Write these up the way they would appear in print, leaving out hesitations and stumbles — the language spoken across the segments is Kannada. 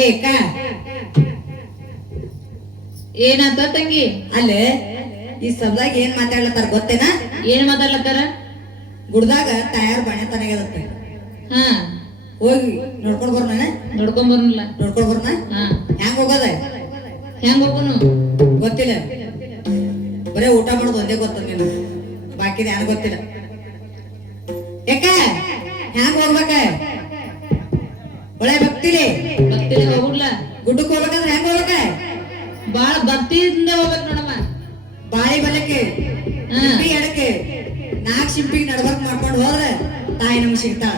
ಏಕ ಏನಾತ ತಂಗಿ? ಅಲ್ಲೇ ಈ ಸಬ್ದಾಗ ಏನ್ ಮಾತಾಡ್ಲತ್ತಾರ ಗೊತ್ತೇನಾ? ಏನ್ ಮಾತಾಡ್ಲತ್ತಾರ? ಗುಡ್ದಾಗ ತಯಾರು ಬಣೆ ತನಗದತ್ತೆ. ಹಾ, ಹೋಗಿ ನೋಡ್ಕೊಂಡ್ ಬರ್ನ. ನೋಡ್ಕೊಂಡ್ ಬರ್ನಲ್ಲ. ನೋಡ್ಕೊಂಡ್ ಬರ್ನ. ಹಾ, ಹೆಂಗ್ ಹೋಗೋದ? ಹೆಂಗ್ ಹೋಗುನು ಗೊತ್ತಿಲ್ಲ. ಬರೇ ಊಟ ಮಾಡೋದು ಒಂದೇ ಗೊತ್ತದ ನೀನು, ಬಾಕಿದ ಯಾರು ಗೊತ್ತಿಲ್ಲ. ಯಾಕ ಹೆಂಗ್ ಹೋಗ್ಬೇಕ? ಒಳ್ಳೆ ಭಕ್ತಿಲಿ ಭಕ್ತಿಲಿ ಹೋಗುಡ್ಲ. ಗುಡ್ಡಕ್ಕೆ ಹೋಗ್ಬೇಕಂದ್ರೆ ಹೆಂಗ್ ಹೋಗ್ಬೇಕ? ಬಾಳ ಭಕ್ತಿಯಿಂದ ಹೋಗ್ಬೇಕು ನೋಡಮ್ಮ. ಬಾಯಿ ಬಲಕ್ಕೆ ಶಿಂಪಿ ಎಡಕ್ಕೆ 4 ಶಿಂಪಿಗೆ ನಡ್ಬರ್ಕ್ ಮಾಡ್ಕೊಂಡು ಹೋದ್ರೆ ತಾಯಿ ನಮ್ಗೆ ಸಿಗ್ತಾಳ.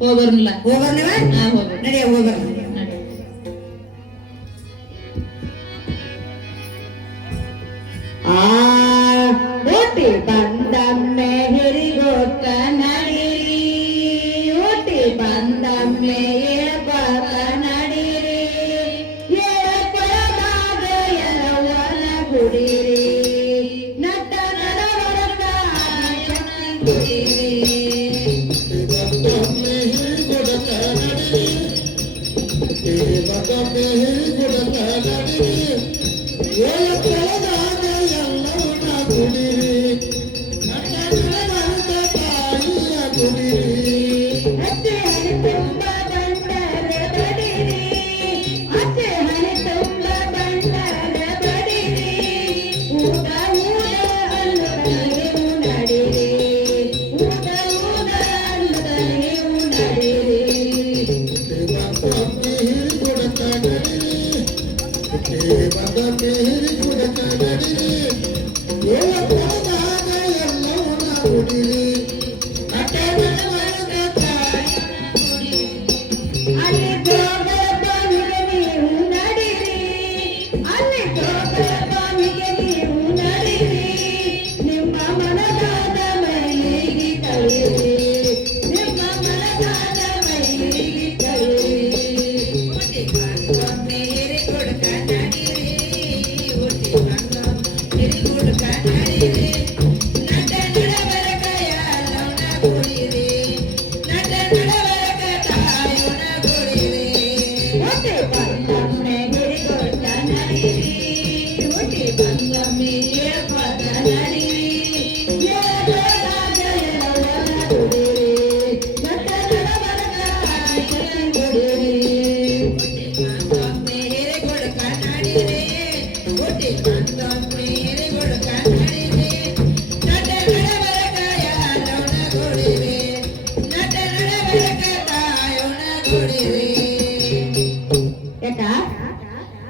ಹೋಗ್ಬರ್ನಲ್ಲ. ಹೋಗ್ಬರ್ ನೀವ? ನಡಿಯ ಹೋಗ್ಬರ್. ಊಟಿ ಬಂದಮ್ಮೆ ಹಿರಿಗೋತ ನಡಿರಿ, ಊಟಿ ಬಂದಮ್ಮೆ ಏಳ್ಬಾತ ನಡಿರಿ, ಏಳಕೊಳದಾಗ ಎಲ್ಲವನ ಗುಡಿರಿ, ನಟ ನಡವರಕ ಗುಡಿರಿ.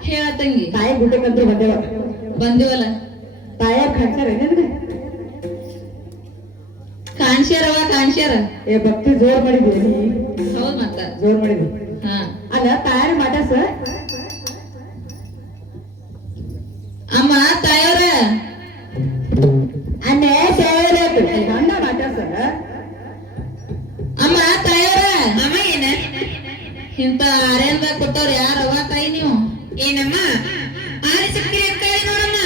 ಹೇಳ ತಂಗಿ. ತಾಯಿ ಗುಡ್ಡಕ್ಕಂತೂ ಬಂದೇವ. ಬಂದಿವಲ್ಲ. ತಾಯ ಕಾಣ್ಸ್ಯಾರ ನಿನ್ಗೆ? ಕಾಣ್ಸ್ಯಾರವ ಕಾಣ್ಸ್ಯಾರ. ಏ ಭಕ್ತಿ ಜೋರ್ ಮಾಡಿದ್ವಿ. ಹೌದ್ ಮತ್ತ ಜೋರ್ ಮಾಡಿದ್ವಿ. ಹಾ, ಅಲ್ಲ ತಾಯಾರ ಮಾತಾಡ್ಸ. ಅಮ್ಮ ತಾಯವ್ರ ಅನ್ನೇ ತಾಯಾರ ಗಂಡ ಮಾತಾಡ್ಸ. ಅಮ್ಮ ತಾಯವ್ರ ಅಮ್ಮ ಏನ ಇಂತ ಆರ್ಯನ್ಬ ಕೊಟ್ಟವ್ರ ಯಾರವ್ವ ತಾಯಿ ನೀವು? ಏನಮ್ಮ ಆದಿಶಕ್ತಿ ಅಂತ ಹೇಳಿ ನೋಡಮ್ಮ.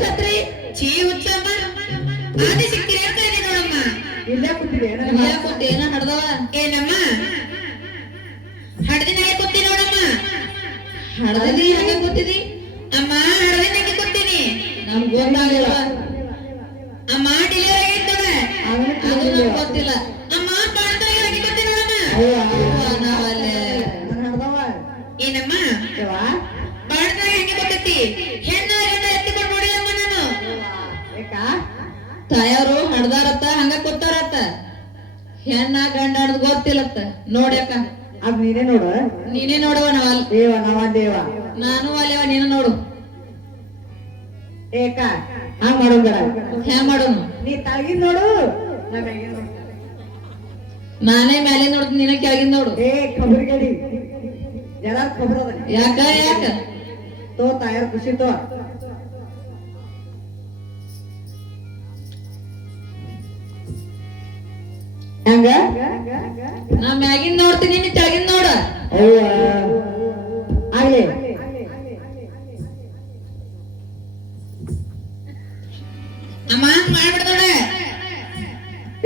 ಸತ್ರಿ ಚೀ ಹುಚ್ಚಮ್ಮ, ಆದಿಶಕ್ತಿ ಅಂತ ಹೇಳಿ ನೋಡಮ್ಮ. ಇಲ್ಲೇ ಕೂತಿದೆ ಕೊಟ್ಟು ಏನ ನಡ್ದವ? ಏನಮ್ಮ ಹಡದಿನಾಗೆ ಕೂತಿ ನೋಡಮ್ಮ. ಹಡದಲ್ಲಿ ಹಂಗ ಕೂತಿದಿ? ಅಮ್ಮ ಹಡದಿನಾಗೆ ಕೂತೀನಿ. ನಮ್ಗ್ ಗೊತ್ತಾಗಿಲ್ಲ ಅಮ್ಮ ಡಿಲಿವರಿ ಆಗಿತ್ತವ. ಅದು ನಮ್ಗ್ ಗೊತ್ತಿಲ್ಲ. ಅಮ್ಮ ಬಾಣತಾಗಿ ಹಾಗೆ ಕೂತಿ ನೋಡಮ್ಮ. ನಾವಲ್ಲೇ ಏನಮ್ಮ ಬಾಣತಾಗಿ ಹಾಗೆ ಕೂತೈತಿ. ಹೆಣ್ಣ ಹೆಣ್ಣ ಎತ್ತಿಕೊಂಡು ನೋಡಿದಮ್ಮ ನಾನು. ತಾಯವ್ರು ಹಡ್ದಾರತ್ತ ಹಂಗ ಕೂತಾರತ್ತ. ಹೆಣ್ಣ ಗಂಡ ಅನ್ನೋದು ಗೊತ್ತಿಲ್ಲತ್ತ. ನೋಡ್ಯಾಕ ಅದ್ ನೀನೇ ನೋಡು. ನೀನೇ ನೋಡುವ. ನಾವಲ್ ದೇವ ನವ ದೇವ. ನಾನು ಅಲ್ಲೇವ ನೀನು ನೋಡು. ಏಕ ಹಂಗ್ ಮಾಡೋಣ. ಹ್ಯಾ ಮಾಡೋನು? ನೀ ತಳಗಿನ್ ನೋಡು. ನಾನೇ ಮೇಲೆ ನೋಡ್ತೀನಿ, ನೀನ ಕೆಳಗಿನ್ ನೋಡು. ಏ ಖಬರ್ಗಡಿ ಜರ ಖಬರ್ ಅದ. ಯಾಕ ಯಾಕ ತೋ ತಾಯಾರ ಖುಷಿ ತೋ. ಹಂಗ ನಾ ಮ್ಯಾಗಿನ್ ನೋಡ್ತೀನಿ, ನೀ ಕೆಳಗಿನ್ ನೋಡ. ಆಗ್ಲಿ. ಅಮ್ಮ ಮಾಡ್ಬಿಡ್ತಾಳ.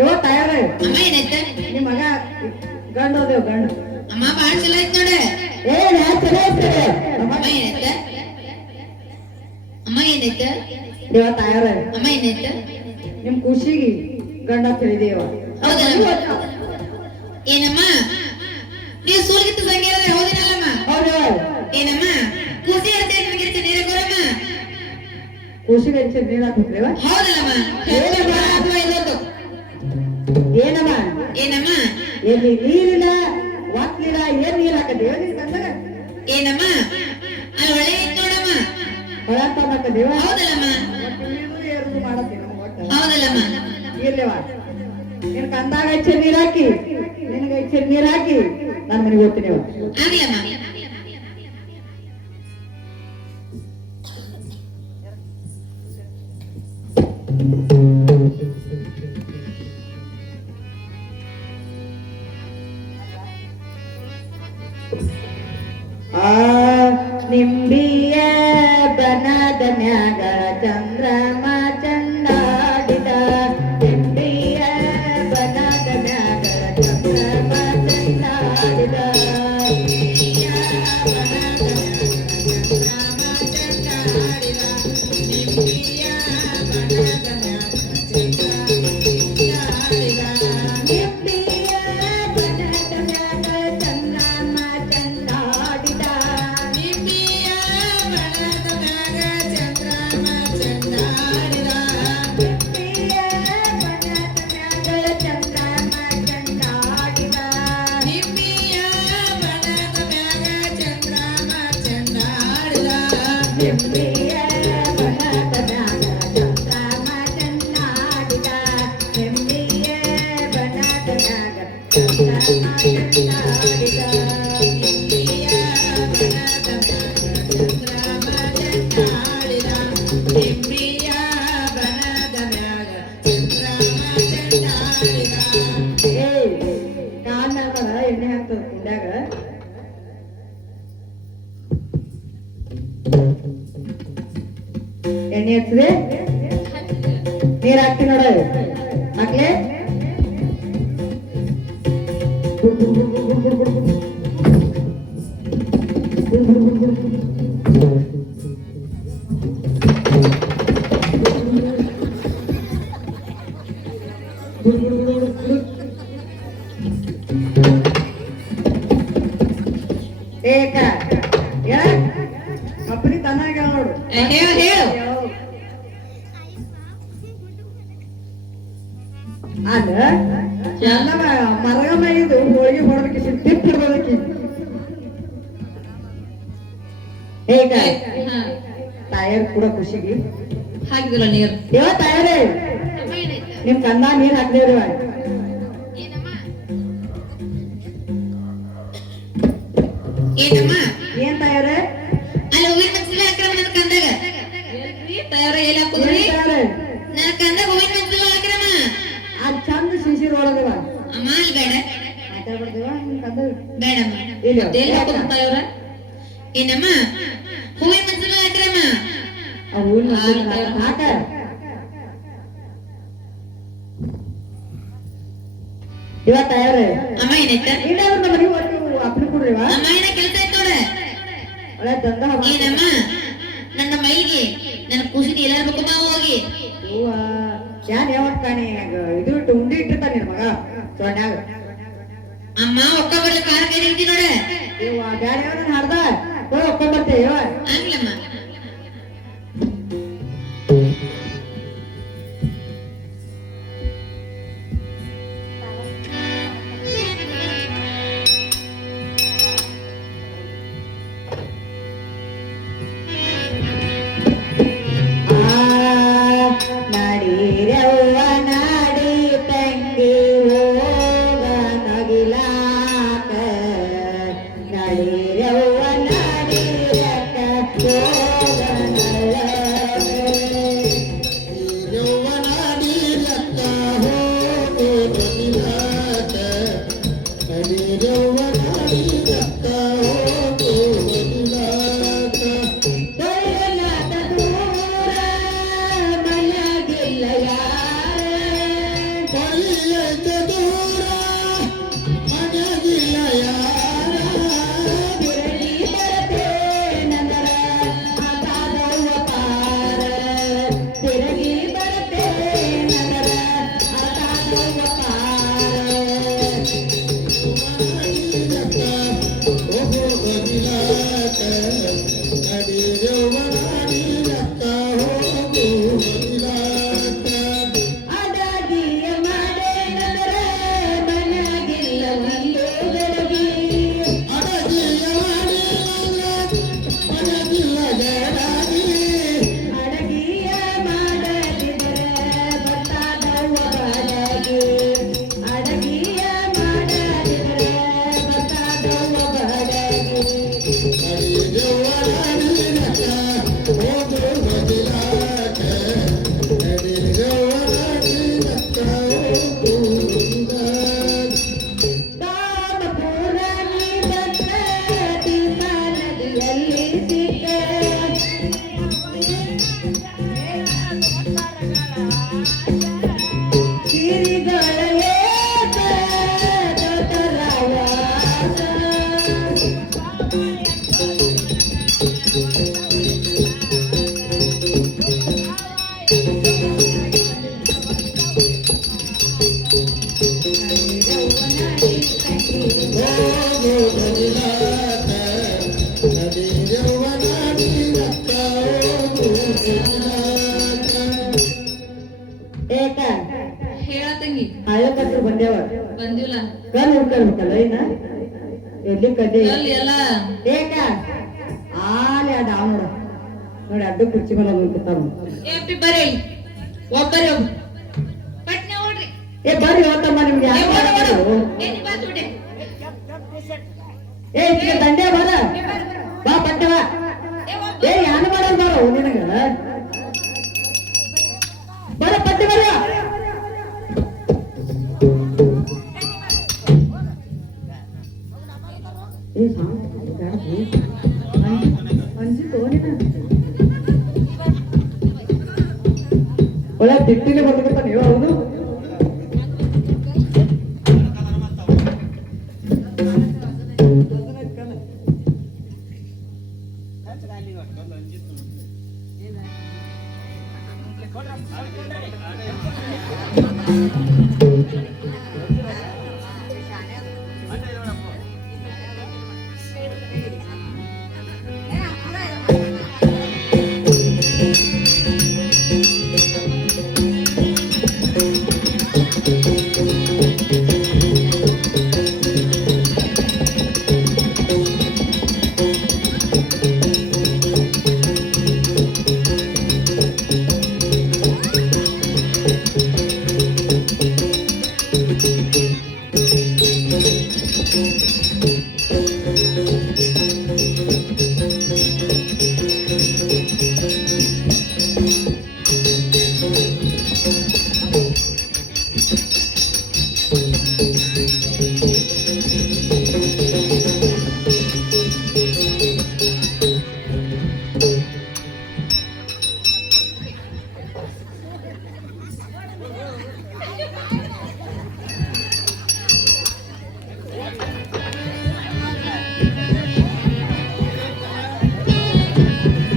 ಇವ ತಯಾರ. ಅಮ್ಮ ಏನೈತೆ? ನಿಮ್ ಮಗ ಗಂಡ ಹೋದೇವ್ ಗಂಡ. ಅಮ್ಮ ಬಾಳ ಚಲೋ ಐತ್ ನೋಡ. ಏನ ಇವತ್ತ ಆಯ್ರ ಅಮ್ಮ ಏನಾಯ್ತ ನಿಮ್ ಖುಷಿಗೆ ಗಂಡ ತಿಳಿದೇವ ಏನಮ್ಮ ನೀವು ಸೂಲ್ಗಿತ್ತ ಸಂಗೀತ ಹೌದೇನಲ್ಲಮ್ಮ ಹೌದವ ಏನಮ್ಮ ಕೂಸಿ ಇರ್ತೇನೆ ನಿನಗಿರ್ತಿ ನೀರ ಕೊರಮ್ಮ ಖುಷಿಗೆ ಹೆಚ್ಚು ನೀರ್ ಹಾಕ್ಬಿಟ್ರೇವ ಹೌದಲ್ಲಮ್ಮ ಹೆಚ್ಚು ಅಥವಾ ಇಲ್ಲೊಂದು ಏನಮ್ಮ ಏನಮ್ಮ ಎಲ್ಲಿ ನೀರಿಲ್ಲ ವಾಕ್ಲಿಲ್ಲ ಏನ್ ನೀರ್ ಹಾಕದೇವ ನಿನ್ ಗಂಡಗ ಏನಮ್ಮ ಅಲ್ಲಿ ಒಳ್ಳೆ ಐತ್ ನೋಡಮ್ಮ ಹೊಳ ತಂದಾಕದೇವ ಹೌದಲ್ಲಮ್ಮ ಏರುದು ಮಾಡತ್ತಿ ನಮ್ಗೆ ಒಟ್ಟ ಹೌದಲ್ಲಮ್ಮ ಇರ್ಲೇವ ನಿನ್ ಕಂದಾಗ ಹೆಚ್ಚು ನೀರ್ ಹಾಕಿ ನಿನಗೆ ಹೆಚ್ಚು ನೀರ್ ಹಾಕಿ ನಾನ್ ಮನೆಗೆ ಹೋಗ್ತೀನಿ ಆಗ್ಲಮ್ಮ ನಿಂಬಿಯ ಬನದ ಮ್ಯಾಗ ಚಂದ್ರಮ ಚಂದಾಡಿದ ನಿಂಬಿಯ ಬನದ ಮ್ಯಾಗ ಚಂದ್ರಮ ಚಂದಾಡಿದ ನಿಂಬಿಯ ಬನದ ಮ್ಯಾಗ ಚಂದ್ರಮ ಚಂದಾಡಿದ ನಿಂಬಿಯ ಬನದ ಮ್ಯಾಗ ಚಂದ್ರಮ ಚಂದಾಡಿದ ನಿಂಬಿಯ ಬನದ ಮ್ಯಾಗ ಚಂದ್ರಮ ಚಂದಾಡಿದ ನಿಂಬಿಯ ಬನದ ಮ್ಯಾಗ ಚಂದ್ರಮ ಚಂದಾಡಿದ ನಿಂಬಿಯ ಬನದ ಮ್ಯಾಗ ಚಂದ್ರಮ ಚಂದಾಡಿದ ನಿಂಬಿಯ ಬನದ ಮ್ಯಾಗ ಚಂದ್ರಮ ಚಂದಾಡಿದ ನಿಂಬಿಯ ಬನದ ಮ್ಯಾಗ ಚಂದ್ರಮ ಚಂದಾಡಿದ ನಿಂಬಿಯ ಬನದ ಮ್ಯಾಗ ಚಂದ್ರಮ ಚಂದಾಡಿದ ನಿಂಬಿಯ ಬನದ ಮ್ಯಾಗ ಚಂದ್ರಮ ಚಂದಾಡಿದ ಎಣ್ಣೆ ಹಾಕ್ತದ ಕುಂಡ್ಯಾಗ ಎಣ್ಣೆ ಹಚ್ಚದೆ ನೀರ್ ಹಾಕ್ತಿ ನೋಡ ಹಾಕ್ಲೆ ಏಕ ಅಪ್ಪನಿ ತನ್ನಾಗ ನೋಡು ಹೇಳು ಹೇಳು ಅಲ್ಲ ಚಂದವ ಮರಗಮ್ಮ ಇದು ಹೋಳಿಗೆ ಹೊಡೋದಕ್ಕೆ ಟಿಪ್ ಹಿಡ್ದೋದಕ್ಕೆ ಏಕ ಹಾ ಟೈರ್ ಕೂಡ ಖುಷಿಗೆ ಹಾಕಿದ್ರಲ್ಲ ನೀರು ಯಾವ ಟೈರೇ ನಿಮ್ ಕಂದ ನೀರ್ ಹಾಕ್ದೇವ್ರಿ ಏನಮ್ಮ ಏನ್ ಟೈರ್ ಅಲ್ಲಿ ಹೂವಿನ ಮನ್ಸಿಗೆ ಹಾಕ್ರ ನನ್ನ ಕಂದಾಗ ತಯಾರ ಎಲ್ಲಿ ಹಾಕುದ್ರಿ ನನ್ನ ಕಂದಾಗ ಹೂವಿನ ಮನ್ಸಿಗೆ ಹಾಕ್ರಮ್ಮ ಅದ್ ಚಂದ ಶಿಶಿರ್ ಒಳಗವ ಅಮ್ಮ ಅಲ್ಲಿ ಬೇಡ ಮಾತಾಡ್ಬಾರ್ದೇವ ನಿಮ್ ಕಂದ ಬೇಡಮ್ಮ ಇಲ್ಲ ಎಲ್ಲಿ ಹಾಕೋದು ತಯಾರ ಏನಮ್ಮ ಹೂವಿನ ಮನ್ಸಿಗೆ ಹಾಕ್ರಮ್ಮ ಹೂವಿನ ಹಾಕ ಇವ ಟೈರ್ ಅಮ್ಮ ಏನಾಯ್ತ ಇನ್ನಾದ್ರು ನಮ್ಮ ಮನೆಗೆ ಒಟ್ಟು ಅಪ್ಲಿ ಕೊಡ್ರಿವ ಅಮ್ಮ ಏನ ಕೆಲಸ ಆಯ್ತು ನೋಡ ಒಳ್ಳೆ ದಂಗ ಏನಮ್ಮ ನನ್ನ ಮೈಗೆ ನನ್ನ ಖುಷಿ ಎಲ್ಲಾರು ಬಕ್ಕಮ್ಮ ಹೋಗಿ ಯಾನ್ ಯಾವತ್ ಕಾಣಿ ಇದು ಇಟ್ಟು ಉಂಡಿ ಇಟ್ಟಿರ್ತಾನ ನಿನ್ ಮಗ ಸೊನ್ಯಾಗ ಅಮ್ಮ ಒಕ್ಕ ಬರ್ಲಿ ಕಾರ್ ಕೈ ಇರ್ತಿ ನೋಡ ಬ್ಯಾಡ ಯಾವ ಹಾಡ್ದ ಹೋಗಿ ಒಪ್ಕೊಂಡ್ ಬರ್ತೇವೆ ಆಗ್ಲಮ್ಮ ನಡಿರವ್ವ ನಾಡಿ ತಂಗಿ ಹೋಗ ನಗಿಲಾಕ ನಡಿರವ್ವ ನಾಡಿ ಏಕ ಹೇಳ ತಂಗಿ ಆಯೋಕತ್ರ ಬಂದೇವ ಬಂದಿಲ್ಲ ಕಲ್ ಹುಡ್ಕಲ್ಬೇಕಲ್ಲ ಇನ್ನ ಎಲ್ಲಿ ಕಡ್ಡಿ ಅಲ್ಲಿ ಎಲ್ಲ ಏಕ ಆಲೆ ಅಡ ನೋಡ ನೋಡಿ ಅಡ್ಡು ಕುರ್ಚಿ ಮೇಲೆ ಕೂತಾರ ಏಪಿ ಬರ್ರಿ ಒಬ್ಬರಿ ಒಬ್ಬ ಪಟ್ನೆ ಓಡ್ರಿ ಏ ಬರ್ರಿ ಹೋತಮ್ಮ ನಿಮ್ಗೆ ಏ, ಯಾರು ಓಡು, ಓಡು. ಮಾಡೋದು? ಏ, ನೀ ಬಾ ತುಡೆ. ಏ ಈಗ ದಂಡೆ ಬರ ಬಾ ಪಟ್ಟೆ ಬಾ ಏ, ಒಬ್ಬ. ಏ ಯಾನು ಮಾಡಲ್ ಬರೋ ನಿನಗ ಬರ ಪಟ್ಟಿ ಬರ ಏ ಅಂಜಿ ತೋನಿನ ಒಳ್ಳೆ ತಿಟ್ಟಿನೇ ಬರ್ಬೇಕಂತ ನೀವು ಹೌದು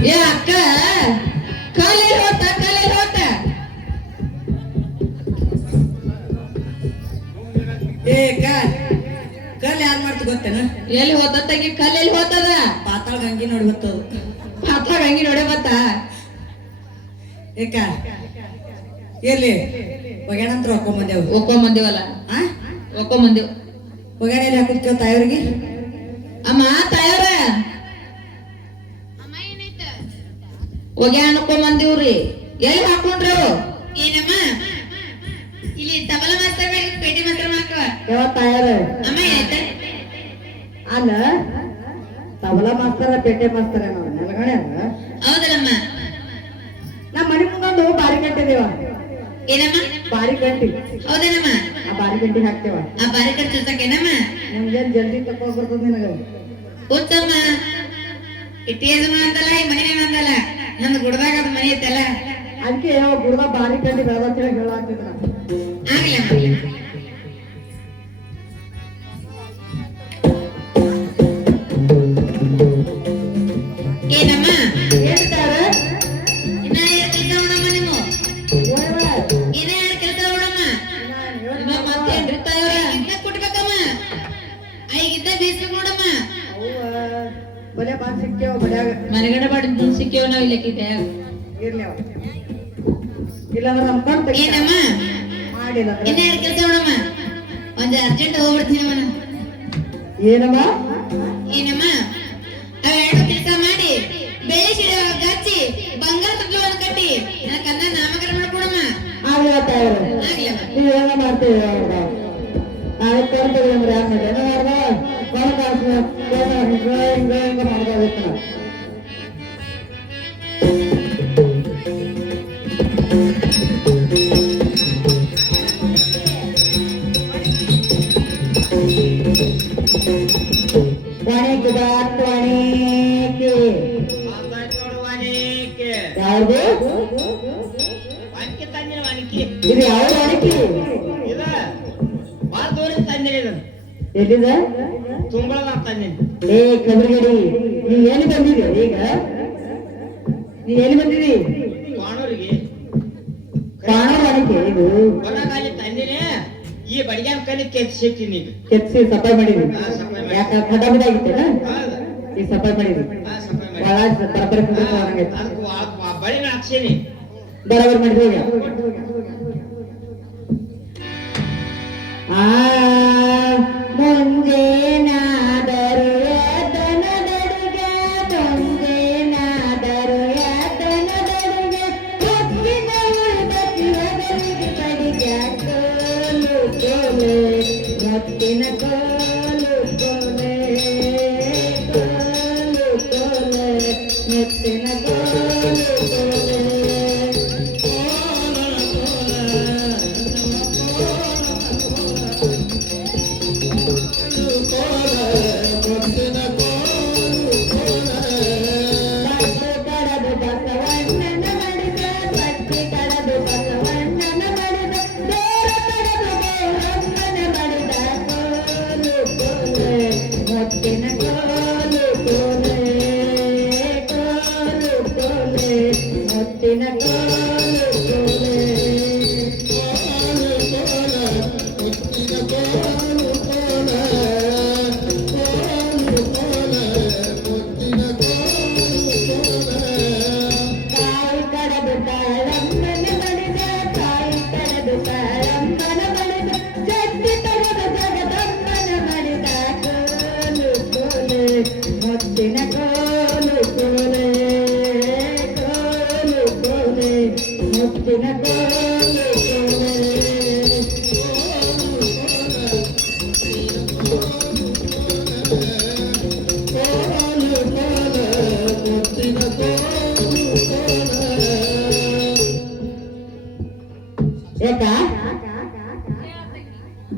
ಏ ಅಕ್ಕ ಕಾಲೇ ಹೋತ ಏ ಕಲ್ ಯಾರು ಮಾಡ್ತು ಗೊತ್ತೇನ ಎಲ್ಲಿ ಹೋತ ತಂಗಿ ಕಲ್ ಎಲ್ಲಿ ಹೋತದ ಪಾತಾಳ ಗಂಗಿ ನೋಡಿ ಗೊತ್ತದು ಪಾಪ ಹಂಗಿ ನೋಡೆ ಮತ್ತ ಏಕ ಎಲ್ಲಿ ಒಗ್ಯಾಣಂತ್ರ ಹಾಕೊಂಬಂದೇವು ಒಕ್ಕೊಂಬಂದಿವಲ್ಲ ಆ ಒಕ್ಕೊಂಬಂದಿವ್ ಒಗ್ಯಾಣ ಎಲ್ಲಿ ಹಾಕಿದ್ ಕೇಳ ತಾಯವ್ರಿಗೆ ಅಮ್ಮ ತಾಯವ್ರ ಒಗ್ಯಾಣ ಹಾಕೊಂಬಂದಿವ್ರಿ ಎಲ್ಲಿ ಹಾಕೊಂಡ್ರಿ ಅವು ಏನಮ್ಮ ಇಲ್ಲಿ ತಬಲ ಮಾಸ್ತರ್ ಪೇಟಿ ಮಾಸ್ತರ್ ಹಾಕವ ಯಾವ ತಾಯವ್ರ ಅಮ್ಮ ಆಯ್ತ ಅಲ್ಲ ತಬಲಾ ಮಾಸ್ತರ ಪೇಟೆ ಮಾಸ್ತರ ನೆಲಗಣೆ ಅಲ್ಲ ಹೌದಲ್ಲಮ್ಮ ನಮ್ಮ ಮನೆ ಮುಂದೊಂದು ಬಾರಿ ಕಟ್ಟಿದೇವ ಏನಮ್ಮ ಬಾರಿ ಕಟ್ಟಿ ಹೌದೇನಮ್ಮ ಆ ಬಾರಿ ಕಟ್ಟಿ ಹಾಕ್ತೇವ ಆ ಬಾರಿ ಕಟ್ಸಕ್ಕೇನಮ್ಮ ಮುಂಜಾನೆ ಜಲ್ದಿ ತಕೊಂಡ್ ಬರ್ತದ ನಿನಗ ಉತ್ತಮ್ಮ ಇಟ್ಟಿಯದ ಅಂತಲ್ಲ ಈ ಮನೆ ಅಂತಲ್ಲ ನಮ್ದು ಗುಡ್ದಾಗ ಅದು ಮನೆ ಐತಲ್ಲ ಅದಕ್ಕೆ ಯಾವ ಗುಡ್ದ ಬಾರಿ ಕಟ್ಟಿ ಬೆಳೆದ ಹೇಳಾಗ್ತಿದ್ರ ಆಗ್ಲಿ ಆಗ್ಲಿ ಏನಮ್ಮ ಹೇಳ್ತಾರ ಇನ್ನ ಎರಡು ಕೆಲಸ ನೋಡಮ್ಮ ನೀವು ಇನ್ನ ಎರಡು ಕೆಲಸ ನೋಡಮ್ಮ ಇನ್ನ ಮತ್ತೇನ್ರಿ ತಾಯವ್ರ ಇನ್ನ ಕುಟ್ಬೇಕಮ್ಮ ಐಗಿದ್ದ ಬೀಸ್ಬೇಕು ನೋಡಮ್ಮ ಬಲೆ ಬಾ ಸಿಕ್ಕೇವ ಬಡ್ಯಾಗ ಮನೆಗಡೆ ಬಾಡಿ ಸಿಕ್ಕೇವ ನಾವ್ ಇಲ್ಲಕ್ಕಿದ್ದೆ ಇರ್ಲಿ ಅವ ಇಲ್ಲಾಂದ್ರ ನಮ್ಕೊಂಡ್ ಏನಮ್ಮ ಮಾಡಿಲ್ಲ ಇನ್ನ ಎರಡು ಕೆಲಸ ನೋಡಮ್ಮ ಒಂದ್ ಅರ್ಜೆಂಟ್ ಹೋಗ್ಬಿಡ್ತೀನಿ ಮನ ಏನಮ್ಮ ಏನಮ್ಮ ಅವೆರಡು ಕೆಲಸ ಮಾಡಿ ಬೆಳ್ಳಿ ಸಿಡಿ ಗಚ್ಚಿ ಬಂಗಾರ ತಟ್ಟೆಗಳನ್ನು ಕಟ್ಟಿ ನನ್ನ ಕಂದ ನಾಮಕರಣ ಮಾಡ್ಕೊಡಮ್ಮ ಆಗ್ಲಿ ತಾಯವ್ರ ಆಗ್ಲಮ್ಮ ನೀವು ಏನ ಮಾಡ್ತೀವಿ ನಾಳೆ ಕೊಡ್ತೀವಿ ಅಂದ್ರೆ ಯಾಕೆ ಏನೋ ಮಾಡ್ದ ಹಿಂಗ ಮಾಡ್ದಾಗಿತ್ತು ನಾವು ವಾಣಿಕೆ ಬಾತ್ ವಾಣಿಕೆ ಯಾವ್ದು ಇದು ಯಾವ ವಾಣಿಕೆ ಎಲ್ಲಿದೆ ಏ ಕಬರ್ಗಡಿ ನೀ ಎಲ್ಲಿ ಬಂದಿದ್ಯಾ ಈಗ ನೀ ಎಲ್ಲಿ ಬಂದಿದಿ ಕಾಣ ವಾಣಿಕೆ ಇದು ಈ ಬಡಿಯಾನ ಕಲಿ ಕೆತ್ಸಿಟ್ಟಿನಿ ಕೆತ್ಸಿ ಸಫಾಯಿ ಮಾಡಿದ್ವಿ ಹಾ, ಸಫಾಯಿ ಮಾಡಿ. ಯಾಕ ಕಟ ಬಿಡಾಗಿತ್ತೇನ ಈ ಸಫಾಯಿ ಮಾಡಿದ್ರಿ ಭಾಳ ಬರಬರಿ ಬಳಿ ಹಾಕ್ಸೀನಿ ಬರಬರಿ ಮಾಡಿದ್ರಿ ಈಗ ಮುಂಜೇನಾದರೂ ಎದ್ದನದಡುಗೆ ಮುಂಜೇನಾದರೂ ಎದ್ದನದಡುಗೆ ಹೊತ್ತಿನ ಉಳ್ಬತ್ತಿ ಹೊಗಲಿಗೆ ಕಡಿಗೆ ಕೋಲು ಕೋಲೆ ಹೊತ್ತಿನ ಕೋಲು ಕೋಲೆ ಕೋಲು ಕೋಲೆ ಹೊತ್ತಿನ ಕೋಲು ಕೋಲೆ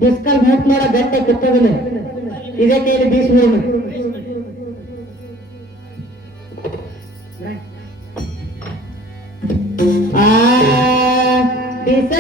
ಬಿಸ್ಕಲ್ ಮೂಟ್ ಮಾಡ ಗಟ್ಟೆ ಕಿತ್ತೋದಿಲ್ಲ ಇದೇ ಕೈಲಿ ಬೀಸ್ಬೋಣ ಬಿಸ